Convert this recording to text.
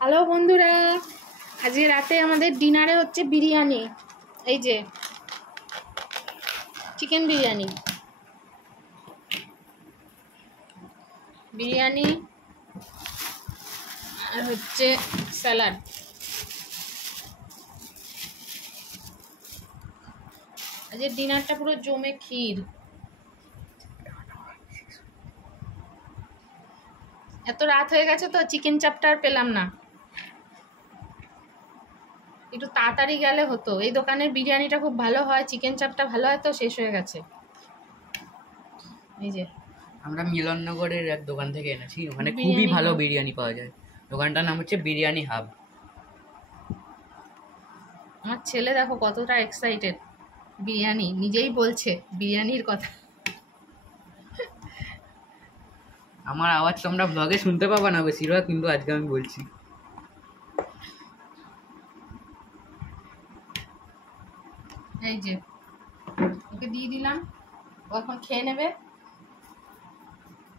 Hello বন্ধুরা, আজকে রাতে আমাদের ডিনারে হচ্ছে বিরিয়ানি। এই যে চিকেন বিরিয়ানি আর হচ্ছে স্যালাড। আজকে ডিনারটা পুরো জমে ক্ষীর। এত রাত হয়ে গেছে তো চিকেন চাপটা আর পেলাম না, একটু তাড়াতাড়ি গেলে হতো। এই দোকানের বিরিয়ানিটা খুব ভালো হয়, চিকেন চাপটা ভালো হয়, তো শেষ হয়ে গেছে। এই যে আমরা মিলননগরের এক দোকান থেকে এনেছি, ওখানে খুবই ভালো বিরিয়ানি পাওয়া যায়। দোকানটার নাম হচ্ছে বিরিয়ানি হাব। আমার ছেলে দেখো কতটা এক্সাইটেড, বিরিয়ানি নিজেই বলছে বিরিয়ানির কথা। আমার আওয়াজ তোমরা ব্লগে শুনতে পাবা না বেশিরভাগ, কিন্তু আজকে আমি বলছি। এই যে ওকে দিয়ে দিলাম, ও এখন খেয়ে নেবে।